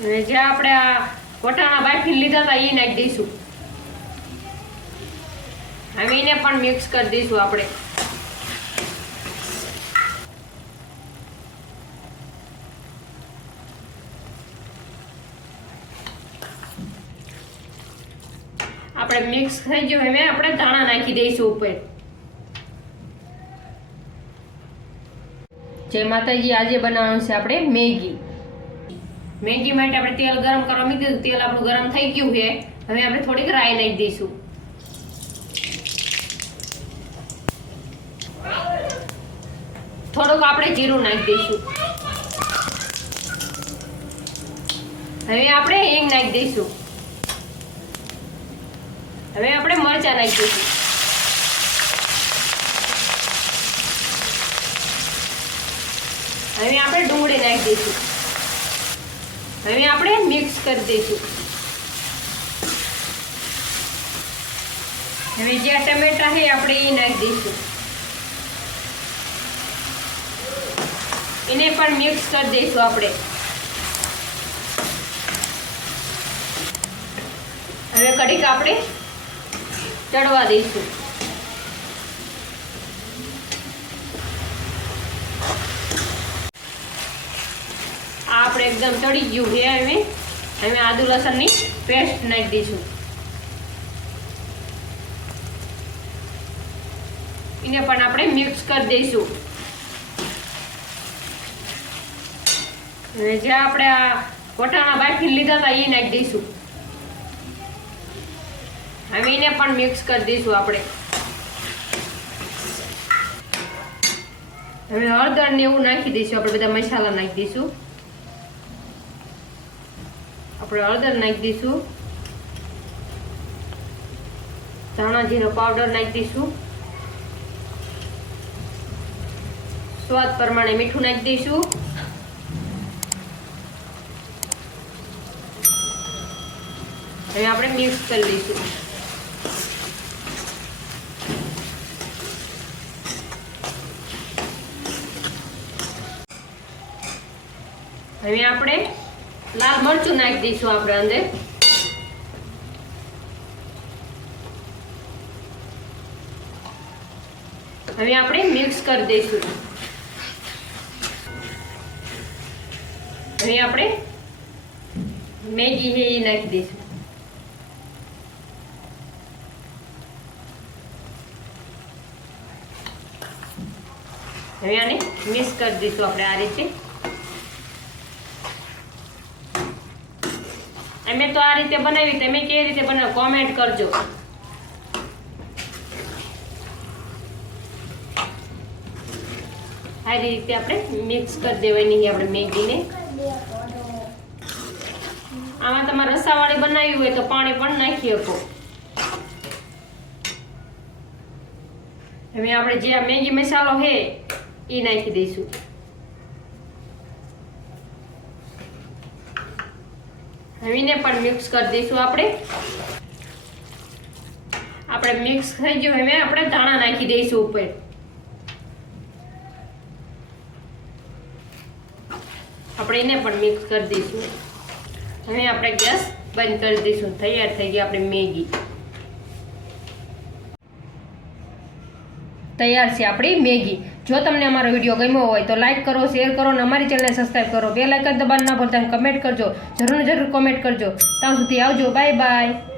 અને જે આપણે આ વટાણા બાફી લીધા હતા એ નાખી દઈશું. હવે એને પણ મિક્સ કરી દઈશું આપણે. આપણે મિક્સ થઈ ગયું. હવે આપણે ધાણા નાખી દઈશું ઉપર. જય માતાજી. આજે બનાવવાનું છે આપણે મેગી. મેગી માટે આપણે તેલ ગરમ કરવા મૂકી દીધું. તેલ આપણું ગરમ થઈ ગયું છે. હવે આપણે થોડીક રાઈ નાખી દઈશું. થોડુંક આપણે જીરું નાખી દઈશું. હવે આપણે હિંગ નાખી દઈશું. હવે આપણે મરચાં નાખી દઈશું. હવે આપણે ડુંગળી નાખી દઈશું. હવે આપણે મિક્સ કરી દઈશું. હવે જે ટમેટા છે આપણે એ નાખી દઈશું. એને પણ મિક્સ કરી દઈશું આપણે. હવે કડીક આપણે ચડવા દઈશું. આ આપણે એકદમ ચડી ગયું છે. હવે આદુ લસણની પેસ્ટ નાખી દઈશું. એને પણ આપણે મિક્સ કરી દઈશું. હવે જે આપણે આ વટાણા બાફી લીધા હતા એ નાખી દઈશું. હવે એને પણ મિક્સ કરી દઈશું આપણે. હવે હળદર ને એવું નાખી દઈશું. આપણે બધા મસાલા નાખી દઈશું. આપણે હળદર નાખી દઈશું. ધાણા જીરો પાવડર નાખી દઈશું. સ્વાદ પ્રમાણે મીઠું નાખી દઈશું. હવે આપણે મિક્સ કરી દઈશું. હવે આપણે લાલ મરચું નાખી દઈશું આપણે અંદર. હવે આપણે મિક્સ કરી દઈશું. હવે આપણે મેગી છે એ નાખી દઈશું. હવે આને મિક્સ કરી દઈશું આપણે આ રીતે. અમે તો આ રીતે બનાવી. તમે કેવી રીતે બનાવો કોમેન્ટ કરજો. આ રીતે આપણે મિક્સ કરી દેવાની આપણે મેગીને. આમાં તમારે રસાવાળી બનાવી હોય તો પાણી પણ નાખી શકો. હવે આપણે જે આ મેગી મસાલો છે એ નાખી દઈશું. હવે એને પણ મિક્સ કરી દઈશું આપણે. આપણે મિક્સ થઈ ગયું. હવે આપણે ધાણા નાખી દઈશું ઉપર. આપણે એને પણ મિક્સ કરી દઈશું. હવે આપણે ગેસ બંધ કરી દઈશું. તૈયાર થઈ ગઈ આપણી મેગી. તૈયાર છે આપણી મેગી. જો તમને અમારો વિડીયો ગમ્યો હોય તો લાઈક કરો, શેર કરો અને અમારી ચેનલને સબસ્ક્રાઈબ કરો. બેલ આઇકન દબાવવાનું ના ભૂલતા. કમેન્ટ કરજો. જરૂર કોમેન્ટ કરજો. ત્યાં સુધી આવજો. Bye bye.